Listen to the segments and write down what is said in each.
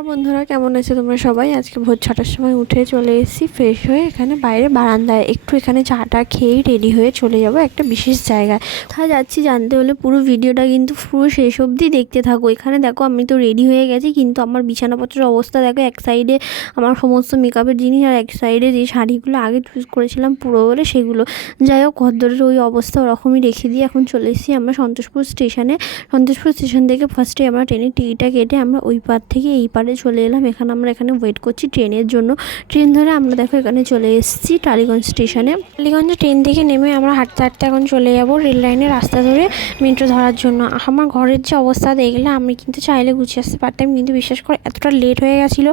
নমস্কার বন্ধুরা, কেমন আছে তোমরা সবাই? আজকে ভোর ছটার সময় উঠে চলে এসেছি ফ্রেশ হয়ে এখানে বাইরে বারান্দায়। একটু এখানে চাটা খেয়েই রেডি হয়ে চলে যাব একটা বিশেষ জায়গায়। কোথায় যাচ্ছি জানতে হলে পুরো ভিডিওটা কিন্তু পুরো শেষ অবধি দেখতে থাকো। এখানে দেখো আমি তো রেডি হয়ে গেছি, কিন্তু আমার বিছানাপত্রের অবস্থা দেখো, এক সাইডে আমার সমস্ত মেকআপের জিনিস আর এক সাইডে যে শাড়িগুলো আগে চুজ করেছিলাম পুরো বলে সেগুলো। যাই হোক, ঘরদরের ওই অবস্থা ওরকমই রেখে দিয়ে এখন চলে এসেছি আমরা সন্তোষপুর স্টেশনে সন্তোষপুর স্টেশন থেকে ফার্স্টে আমরা ট্রেনের টিকিটটা কেটে আমরা ওই পার থেকে এই পারে চলে এলাম। এখানে আমরা এখানে ওয়েট করছি ট্রেনের জন্য। ট্রেন ধরে আমরা দেখো এখানে চলে এসেছি টালিগঞ্জ স্টেশনে টালিগঞ্জে ট্রেন থেকে নেমে আমরা হাঁটতে হাঁটতে এখন চলে যাব রেল লাইনের রাস্তা ধরে মেট্রো ধরার জন্য। আমার ঘরের যে অবস্থা দেখলে আমি কিন্তু চাইলে গুছিয়ে আসতে পারতাম, কিন্তু বিশ্বাস করে এতটা লেট হয়ে গেছিল।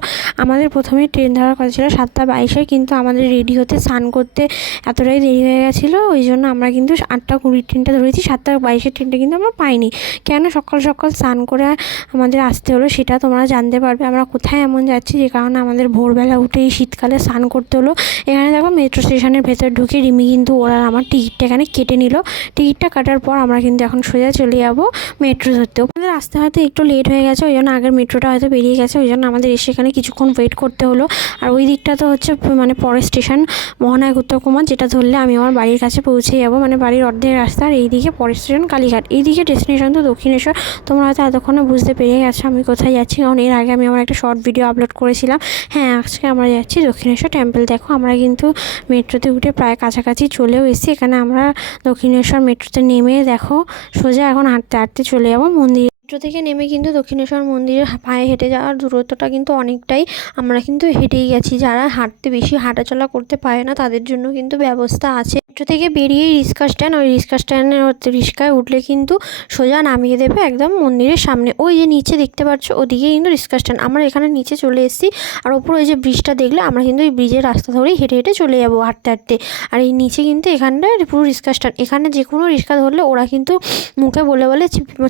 আমাদের প্রথমে ট্রেন ধরার কথা ছিল সাতটা বাইশে, কিন্তু আমাদের রেডি হতে, স্নান করতে এতটাই দেরি হয়ে গেছিল। ওই জন্য আমরা কিন্তু আটটা কুড়ির ট্রেনটা ধরেছি, সাতটা বাইশের ট্রেনটা কিন্তু আমরা পাইনি। কেন সকাল সকাল স্নান করে আমাদের আসতে হলো সেটা তোমরা জানতে পারবে। আমরা কোথায় এমন যাচ্ছি যে কারণে আমাদের ভোরবেলা উঠে এই শীতকালে স্নান করতে হলো। এখানে দেখো মেট্রো স্টেশনের ভেতর ঢুকে রিমি কিন্তু ওরা আমার টিকিটটা এখানে কেটে নিল। টিকিটটা কাটার পর আমরা কিন্তু এখন সোজা চলে যাব মেট্রো ধরতেও আমাদের আসতে হয়তো একটু লেট হয়ে গেছে, ওই জন্য আগের মেট্রোটা হয়তো বেরিয়ে গেছে, ওই জন্য আমাদের এসে এখানে কিছুক্ষণ ওয়েট করতে হলো। আর ওই দিকটা তো হচ্ছে মানে পরের স্টেশন মহানায়ক উত্তর কুমার, যেটা ধরলে আমি আমার বাড়ির কাছে পৌঁছে যাব মানে বাড়ির অর্ধেক রাস্তা আর এইদিকে পরের স্টেশন কালীঘাট। এইদিকে ডেস্টিনেশন তো দক্ষিণেশ্বর, তোমরা হয়তো এতক্ষণে বুঝতে পেরে গেছো আমি কোথায় যাচ্ছি, কারণ এর আগে আমি আমার একটা শর্ট ভিডিও আপলোড করেছিলাম। হ্যাঁ আজকে আমরা যাচ্ছি দক্ষিণেশ্বর টেম্পল দেখো, আমরা কিন্তু মেট্রোতে উঠে প্রায় কাছাকাছি চলেও এসেছি। এখানে আমরা দক্ষিণেশ্বর মেট্রোতে নেমে, দেখো, সোজা এখন হাঁটতে হাঁটতে চলে যাব মন্দিরে। মেট্রো থেকে নেমে কিন্তু দক্ষিণেশ্বর মন্দিরে পায়ে হেঁটে যাওয়ার দূরত্বটা কিন্তু অনেকটাই। আমরা কিন্তু হেঁটেই গেছি। যারা হাঁটতে বেশি হাঁটাচলা করতে পারে না, তাদের জন্য কিন্তু ব্যবস্থা আছে। মেট্রো থেকে বেরিয়েই রিক্সা স্ট্যান্ড, ওই রিক্সা স্ট্যান্ডের রিক্সায় উঠলে কিন্তু সোজা নামিয়ে দেবে একদম মন্দিরের সামনে। ওই যে নিচে দেখতে পাচ্ছ ওদিকে কিন্তু রিক্সা স্ট্যান্ড। আমরা এখানে নিচে চলে এসেছি আর ওপর ওই যে ব্রিজটা দেখলে আমরা কিন্তু ওই ব্রিজের রাস্তা ধরেই হেঁটে হেঁটে চলে যাব হাঁটতে হাঁটতে। আর এই নিচে কিন্তু এখানটায় পুরো রিক্সা স্ট্যান্ড। এখানে যে কোনো রিক্সা ধরলে ওরা কিন্তু মুখে বলে বলে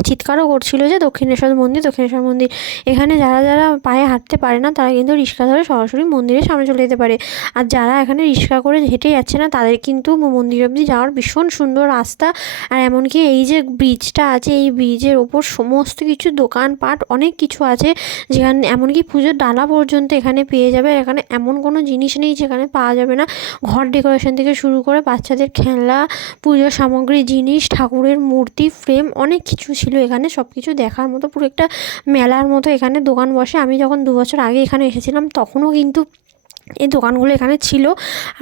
চিৎকারও করছিল যে দক্ষিণেশ্বর মন্দির দক্ষিণেশ্বর মন্দির। এখানে যারা যারা পায়ে হাঁটতে পারে না, তারা কিন্তু রিক্সা ধরে সরাসরি মন্দিরের সামনে চলে যেতে পারে। আর যারা এখানে রিক্সা করে হেঁটে যাচ্ছে না, তাদের কিন্তু মন্দির অবধি যাওয়ার ভীষণ সুন্দর রাস্তা। আর এমনকি এই যে ব্রিজটা আছে, এই ব্রিজের ওপর সমস্ত কিছু দোকানপাট, অনেক কিছু আছে। যেখানে এমনকি পুজোর ডালা পর্যন্ত এখানে পেয়ে যাবে। এখানে এমন কোনো জিনিস নেই যেখানে পাওয়া যাবে না। ঘর ডেকোরেশন থেকে শুরু করে বাচ্চাদের খেলনা, পুজোর সামগ্রী, জিনিস, ঠাকুরের মূর্তি ফ্রেম অনেক কিছু ছিল এখানে। সব কিছু দেখার মতো, পুরো একটা মেলার মতো এখানে দোকান বসে। আমি যখন দু বছর আগে এখানে এসেছিলাম, তখনও কিন্তু এই দোকানগুলো এখানে ছিল।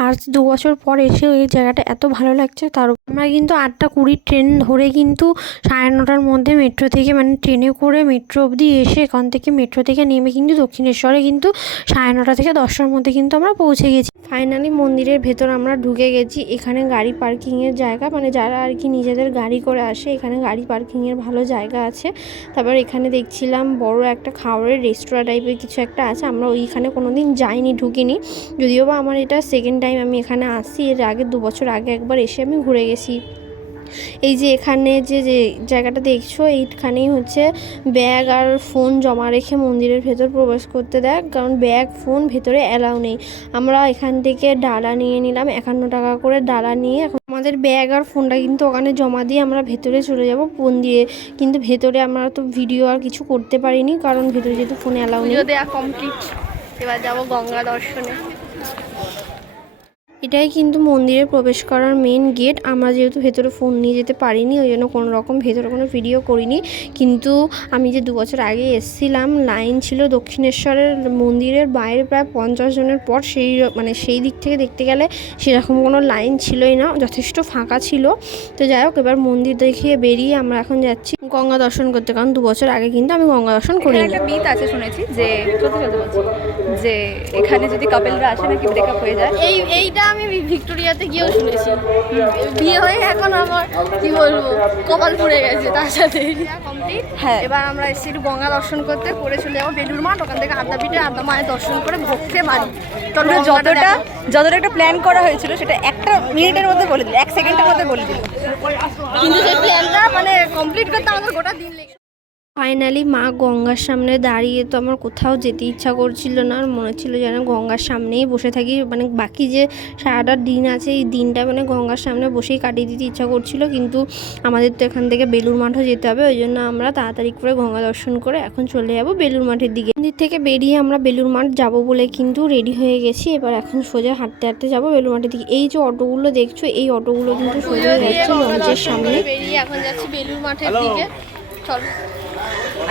আর দু বছর পর এসেও এই জায়গাটা এত ভালো লাগছে, তার আমরা কিন্তু আটটা কুড়ির ট্রেন ধরে কিন্তু সাড়ে নটার মধ্যে মেট্রো থেকে মানে ট্রেনে করে মেট্রো অবধি এসে এখান থেকে মেট্রো থেকে নেমে কিন্তু দক্ষিণেশ্বরে কিন্তু সাড়ে নটা থেকে দশটার মধ্যে কিন্তু আমরা পৌঁছে গেছি। ফাইনালি মন্দিরের ভেতর আমরা ঢুকে গেছি। এখানে গাড়ি পার্কিংয়ের জায়গা মানে যারা আর কি নিজেদের গাড়ি করে আসে, এখানে গাড়ি পার্কিংয়ের ভালো জায়গা আছে। তারপর এখানে দেখছিলাম বড় একটা খাবারের রেস্তোরাঁ টাইপের কিছু একটা আছে। আমরা ওইখানে কোনো দিন যাইনি, ঢুকিনি। যদিও বা আমার এটা সেকেন্ড টাইম আমি এখানে আসি, এর আগে দু বছর আগে একবার এসে আমি ঘুরে গেছি। এই যে এখানে যে যে জায়গাটা দেখছ, এইখানেই হচ্ছে ব্যাগ আর ফোন জমা রেখে মন্দিরের ভেতর প্রবেশ করতে দেয় কারণ ব্যাগ ফোন ভেতরে অ্যালাউ নেই। আমরা এখান থেকে ডালা নিয়ে নিলাম, একান্ন টাকা করে ডালা নিয়ে। এখন আমাদের ব্যাগ আর ফোনটা কিন্তু ওখানে জমা দিয়ে আমরা ভেতরে চলে যাব ফোন দিয়ে। কিন্তু ভেতরে আমরা তো ভিডিও আর কিছু করতে পারিনি, কারণ ভেতরে যেহেতু ফোন অ্যালাউ নেই। কমপ্লিট এবার যাব গঙ্গা দর্শনে। এটাই কিন্তু মন্দিরে প্রবেশ করার মেন গেট আমরা যেহেতু ভেতরে ফোন নিয়ে যেতে পারিনি ওই জন্য কোনো রকম ভেতরে কোনো ভিডিও করিনি। কিন্তু আমি যে দু বছর আগে এসেছিলাম লাইন ছিল দক্ষিণেশ্বরের মন্দিরের বাইরে প্রায় পঞ্চাশ জনের পর সেই মানে সেই দিক থেকে দেখতে গেলে সেরকম কোনো লাইন ছিলই না যথেষ্ট ফাঁকা ছিল। তো যাই হোক এবার মন্দির দেখিয়ে বেরিয়ে আমরা এখন যাচ্ছি গঙ্গা দর্শন করতে। কারণ দু বছর আগে কিন্তু আমি গঙ্গা দর্শন করি একটা মিথ আছে শুনেছি যে যে এখানে যদি কাপেলরা আসে নাকি ব্রেকআপ হয়ে যায়। এই এইটা আমি ভিক্টোরিয়াতে গিয়েও শুনেছি। বিয়ে হয়ে এখন আমার কি বলব কপাল পুড়ে গেছে তার সাথে। কমপ্লিট হ্যাঁ। এবার আমরা এসেছি একটু গঙ্গা দর্শন করতে করে চলে যাব বেলুর মাঠ ওখান থেকে আড্ডা পিঠে আড্ডা মায়ের দর্শন করে খেয়ে বাড়ি। তোমরা যতটা যতটা একটা প্ল্যান করা হয়েছিল সেটা একটা মিনিটের মধ্যে বলে দিল এক সেকেন্ডের মধ্যে বলে দিল। কিন্তু সেই প্ল্যানটা মানে কমপ্লিট করতে আমাদের গোটা দিন লেগে ফাইনালি মা গঙ্গার সামনে দাঁড়িয়ে তো আমার কোথাও যেতে ইচ্ছা করছিল না। আর মনে হচ্ছিল যেন গঙ্গার সামনেই বসে থাকি। মানে বাকি যে সারাটা দিন আছে, এই দিনটা মানে গঙ্গার সামনে বসেই কাটিয়ে দিতে ইচ্ছা করছিল। কিন্তু আমাদের তো এখান থেকে বেলুর মাঠও যেতে হবে। ওই জন্য আমরা তাড়াতাড়ি করে গঙ্গা দর্শন করে এখন চলে যাব বেলুর মাঠের দিকে। মন্দির থেকে বেরিয়ে আমরা বেলুর মাঠ যাব বলে কিন্তু রেডি হয়ে গেছি। এবার এখন সোজা হাঁটতে হাঁটতে যাব বেলুর মাঠের দিকে। এই যে অটোগুলো দেখছ, এই অটোগুলো কিন্তু সোজা যাচ্ছে লঞ্চের সামনে। বেরিয়ে এখন যাচ্ছি বেলুর মাঠের দিকে। চলো।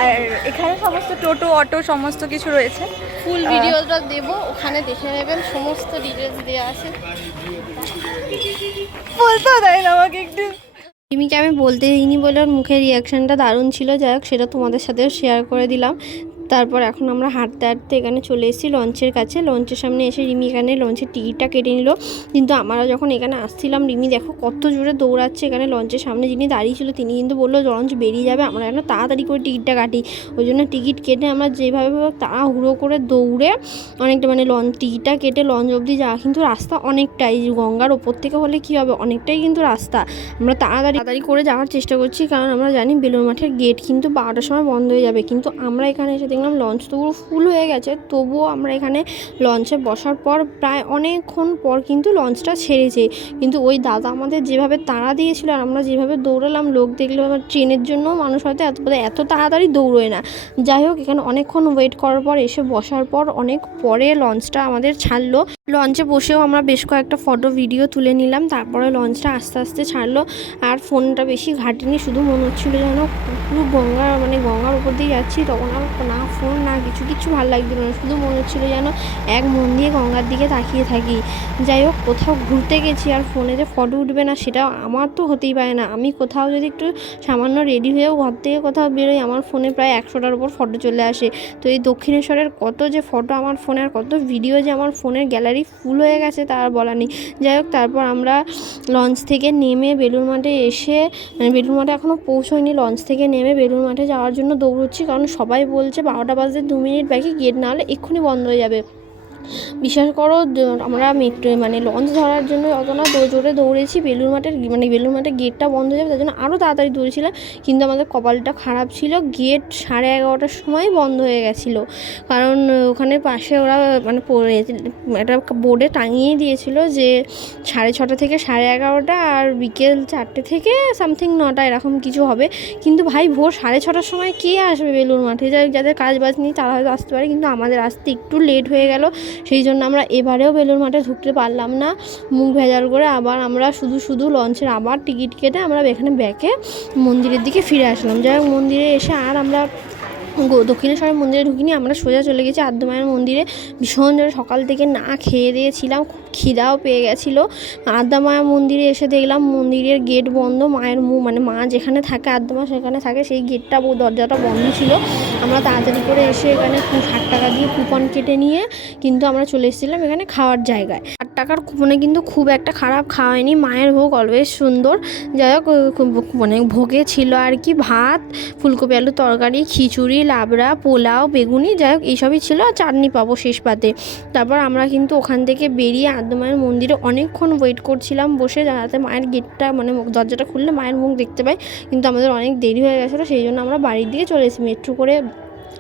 আর এখানে সমস্ত টোটো অটো সমস্ত কিছু রয়েছে। ফুল ভিডিওটা দেব ওখানে দেখে নেবেন সমস্ত ডিটেলস দেওয়া আছে। বলতে দেয় না আমাকে একটু। রিমিকে আমি বলতে দিইনি বলে ওর মুখের রিয়াকশানটা দারুণ ছিল। যাই হোক সেটা তোমাদের সাথেও শেয়ার করে দিলাম। তারপর এখন আমরা হাঁটতে হাঁটতে এখানে চলে এসেছি লঞ্চের কাছে। লঞ্চের সামনে এসে রিমি এখানে লঞ্চের টিকিটটা কেটে নিল। কিন্তু আমরা যখন এখানে আসছিলাম, রিমি দেখো কত জোরে দৌড়াচ্ছে এখানে লঞ্চের সামনে। যিনি দাঁড়িয়ে ছিল তিনি কিন্তু বলল লঞ্চ বেরিয়ে যাবে, আমরা যেন তাড়াতাড়ি করে টিকিটটা কাটি। ওই জন্য টিকিট কেটে আমরা যেভাবে হোক তাড়াহুড়ো করে দৌড়ে অনেকটা মানে লঞ্চ টিকিটটা কেটে লঞ্চ অবধি যাওয়া। কিন্তু রাস্তা অনেকটাই, গঙ্গার ওপর থেকে হলে কী হবে? অনেকটাই কিন্তু রাস্তা। আমরা তাড়াতাড়ি তাড়াতাড়ি করে যাওয়ার চেষ্টা করছি, কারণ আমরা জানি বেলুর মাঠের গেট কিন্তু বারোটার সময় বন্ধ হয়ে যাবে। কিন্তু আমরা এখানে এসে দেখলাম লঞ্চ তো পুরো ফুল হয়ে গেছে। তবুও আমরা এখানে লঞ্চে বসার পর প্রায় অনেকক্ষণ পর কিন্তু লঞ্চটা ছেড়েছে। কিন্তু ওই দাদা আমাদের যেভাবে তাড়া দিয়েছিল আর আমরা যেভাবে দৌড়ালাম, লোক দেখলে আমার ট্রেনের জন্য মানুষ হয়তো এত এত তাড়াতাড়ি দৌড়োয় না। যাই হোক, এখানে অনেকক্ষণ ওয়েট করার পর, এসে বসার পর অনেক পরে লঞ্চটা আমাদের ছাড়লো। লঞ্চে বসেও আমরা বেশ কয়েকটা ফটো ভিডিও তুলে নিলাম। তারপরে লঞ্চটা আস্তে আস্তে ছাড়লো। আর ফোনটা বেশি ঘাটিনি, শুধু মনে হচ্ছিল যেন পুরো গঙ্গার মানে গঙ্গার উপর দিয়ে যাচ্ছি। তখন আর না ফোন, না কিছু কিছু ভালো লাগছিল না। শুধু মনে হচ্ছিল যেন এক মন দিয়ে গঙ্গার দিকে তাকিয়ে থাকি। যাই হোক, কোথাও ঘুরতে গেছি আর ফোনে যে ফটো উঠবে না, সেটা আমার তো হতেই পারে না। আমি কোথাও যদি একটু সামান্য রেডি হয়েও ঘর থেকে কোথাও বেরোই, আমার ফোনে প্রায় একশোটার উপর ফটো চলে আসে। তো এই দক্ষিণেশ্বরের কত যে ফটো আমার ফোনে, আর কত ভিডিও যে আমার ফোনের গ্যালারি ফুল হয়ে গেছে তার বলা নেই। যাই হোক, তারপর আমরা লঞ্চ থেকে নেমে বেলুর মাঠে এসে মানে বেলুর মাঠে এখনও পৌঁছয়নি, লঞ্চ থেকে নেমে বেলুর মাঠে যাওয়ার জন্য দৌড়চ্ছি, কারণ সবাই বলছে বারোটা বাজতে দু মিনিট বাকি, গেট না হলে এক্ষুনি বন্ধ হয়ে যাবে। বিশ্বাস করো আমরা মেট্রো মানে লঞ্চ ধরার জন্য অত না জোরে দৌড়েছি। বেলুর মাঠের মানে বেলুর মাঠের গেটটা বন্ধ হয়ে যাবে, তার জন্য আরও তাড়াতাড়ি দৌড়েছিলাম। কিন্তু আমাদের কপালটা খারাপ ছিল গেট সাড়ে এগারোটার সময় বন্ধ হয়ে গেছিল। কারণ ওখানে পাশে ওরা মানে একটা বোর্ডে টাঙিয়ে দিয়েছিল যে সাড়ে ছটা থেকে সাড়ে এগারোটা আর বিকেল চারটে থেকে সামথিং নটা, এরকম কিছু হবে। কিন্তু ভাই, ভোর সাড়ে ছটার সময় কে আসবে বেলুর মাঠে? যাদের কাজ বাজ নেই, তারা হয়তো আসতে পারে, কিন্তু আমাদের আসতে একটু লেট হয়ে গেল। সেই জন্য আমরা এবারেও বেলুর মাঠে ঢুকতে পারলাম না। মুখ ভেজাল করে আবার আমরা শুধু শুধু লঞ্চের আবার টিকিট কেটে আমরা এখানে ব্যাকে মন্দিরের দিকে ফিরে আসলাম। যাই হোক, মন্দিরে এসে আর আমরা দক্ষিণেশ্বরের মন্দিরে ঢুকিনি, আমরা সোজা চলে গেছি আদ্যমায়ের মন্দিরে। ভীষণ জোরে সকাল থেকে না খেয়ে দিয়েছিলাম, খুব খিদাও পেয়ে গেছিল। আদ্যামায়া মন্দিরে এসে দেখলাম মন্দিরের গেট বন্ধ, মায়ের মু মানে মা যেখানে থাকে, আদ্যমা সেখানে থাকে, সেই গেটটা দরজাটা বন্ধ ছিল। আমরা তাড়াতাড়ি করে এসে এখানে ষাট টাকা দিয়ে কুপন কেটে নিয়ে কিন্তু আমরা চলে এসেছিলাম এখানে খাওয়ার জায়গায়। ষাট টাকার কুপনে কিন্তু খুব একটা খারাপ খাওয়ায়নি, মায়ের ভোগ অলওয়েজ সুন্দর। যাই হোক মানে ভোগে ছিল আর কি, ভাত, ফুলকপি আলুর তরকারি, খিচুড়ি লাবড়া, পোলাও, বেগুনি, যাই হোক, এইসবই ছিল, আর চাটনি পাবো শেষ পাতে তারপর আমরা কিন্তু ওখান থেকে বেরিয়ে আদ্যমায়ের মন্দিরে অনেকক্ষণ ওয়েট করছিলাম, বসে যাতে মায়ের গেটটা মানে দরজাটা খুললে মায়ের মুখ দেখতে পাই। কিন্তু আমাদের অনেক দেরি হয়ে গেছিল, সেই জন্য আমরা বাড়ির দিকে চলে এসেছি, মেট্রো করে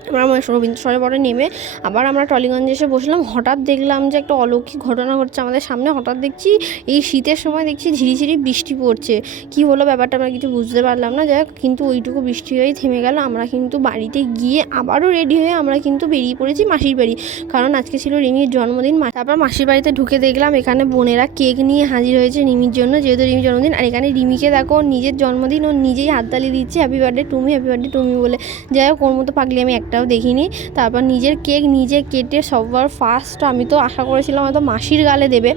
আমরা রবীন্দ্র সরোবরে নেমে আবার আমরা টলিগঞ্জে এসে বসলাম। হঠাৎ দেখলাম যে একটা অলৌকিক ঘটনা ঘটছে আমাদের সামনে। হঠাৎ দেখছি এই শীতের সময় দেখছি ঝিরিঝিরি বৃষ্টি পড়ছে। কি হলো ব্যাপারটা আমরা কিছু বুঝতে পারলাম না। যাই কিন্তু ওইটুকু বৃষ্টি হয়েই থেমে গেল। আমরা কিন্তু বাড়িতে গিয়ে আবারও রেডি হয়ে আমরা কিন্তু বেরিয়ে পড়েছি মাসির বাড়ি। কারণ আজকে ছিল রিমির জন্মদিন। তারপর মাসির বাড়িতে ঢুকে দেখলাম এখানে বোনেরা কেক নিয়ে হাজির হয়েছে রিমির জন্য, যেহেতু রিমির জন্মদিন। আর এখানে রিমিকে দেখো নিজের জন্মদিন, ও নিজেই হাততালি দিচ্ছে হ্যাপি বার্থডে টুমি হ্যাপি বার্থডে টুমি বলে। যাই হোক, ওর মতো পাগলি আমি একটাও দেখিনি। তারপর নিজের কেক নিজে কেটে সবার ফার্স্ট আমি তো আশা করেছিলাম হয়তো মাসির গালে দেবে।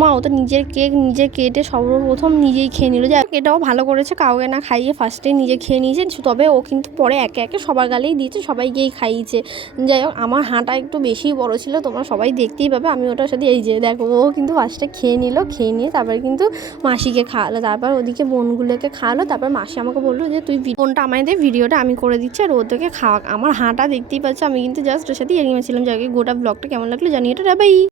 মা ও তো নিজের কেক নিজে কেটে সর্বপ্রথম নিজেই খেয়ে নিল। হোক, এটাও ভালো করেছে কাউকে না খাইয়ে ফার্স্টে নিজে খেয়ে নিয়েছে। তবে ও কিন্তু পরে একে একে সবার গালেই দিয়েছে সবাইকেই খাইয়েছে। যাই হোক আমার হাঁটা একটু বেশি বড় ছিল তোমরা সবাই দেখতেই পাবে আমি ওটার সাথে এই যে দেখো ও কিন্তু ফার্স্টে খেয়ে নিল খেয়ে নিয়ে তারপর কিন্তু মাসিকে খাওয়ালো। তারপর ওদিকে বোনগুলোকে খাওয়ালো তারপর মাসি আমাকে বলল যে তুই আমায় দে ভিডিওটা আমি করে দিচ্ছি আর ওদেরকে খাওয়া আমার হাঁটা দেখতেই পাচ্ছ। আমি কিন্তু জাস্ট ওর সাথে এগিয়ে ছিলাম যাকে গোটা ব্লগটা কেমন লাগল জানি এটা বাই